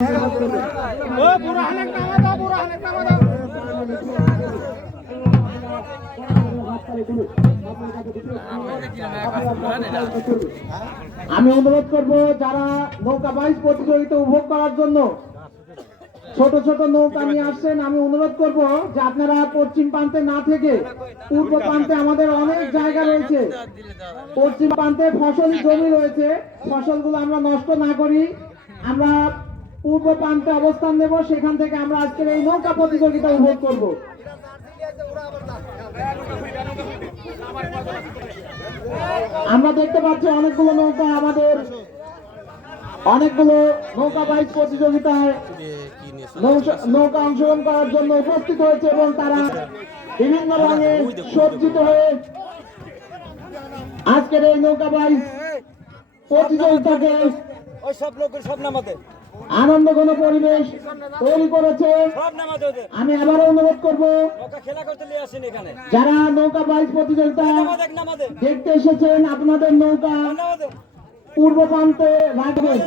আমি অনুরোধ করব যারা নৌকা বাইচ প্রতিযোগিতা উপভোগ করার জন্য ছোট ছোট নৌকা নিয়ে আসছেন, আমি অনুরোধ করব যে আপনারা পশ্চিম প্রান্তে না থেকে পূর্ব প্রান্তে আমাদের অনেক জায়গা রয়েছে। পশ্চিম প্রান্তে ফসলি জমি রয়েছে, ফসলগুলো আমরা নষ্ট না করি, আমরা পূর্ব প্রান্তে অবস্থান নেব, সেখান থেকে আমরা আজকের এই নৌকা প্রতিযোগিতা উপভোগ করব। আমরা দেখতে পাচ্ছি অনেকগুলো নৌকা অনেকগুলো নৌকা বাইচ প্রতিযোগিতায় নৌকা অংশগ্রহণ করার জন্য উপস্থিত হয়েছে এবং তারা বিভিন্ন রঙে সজ্জিত হয়ে আজকের এই নৌকা বাইচ প্রতিযোগিতাকে আনন্দঘন পরিবেশ তৈরি করেছে। আমি আবারও অনুরোধ করব যারা নৌকা বাইচ প্রতিযোগিতা দেখতে এসেছেন, আপনাদের নৌকা পূর্ব প্রান্তে রাখবেন।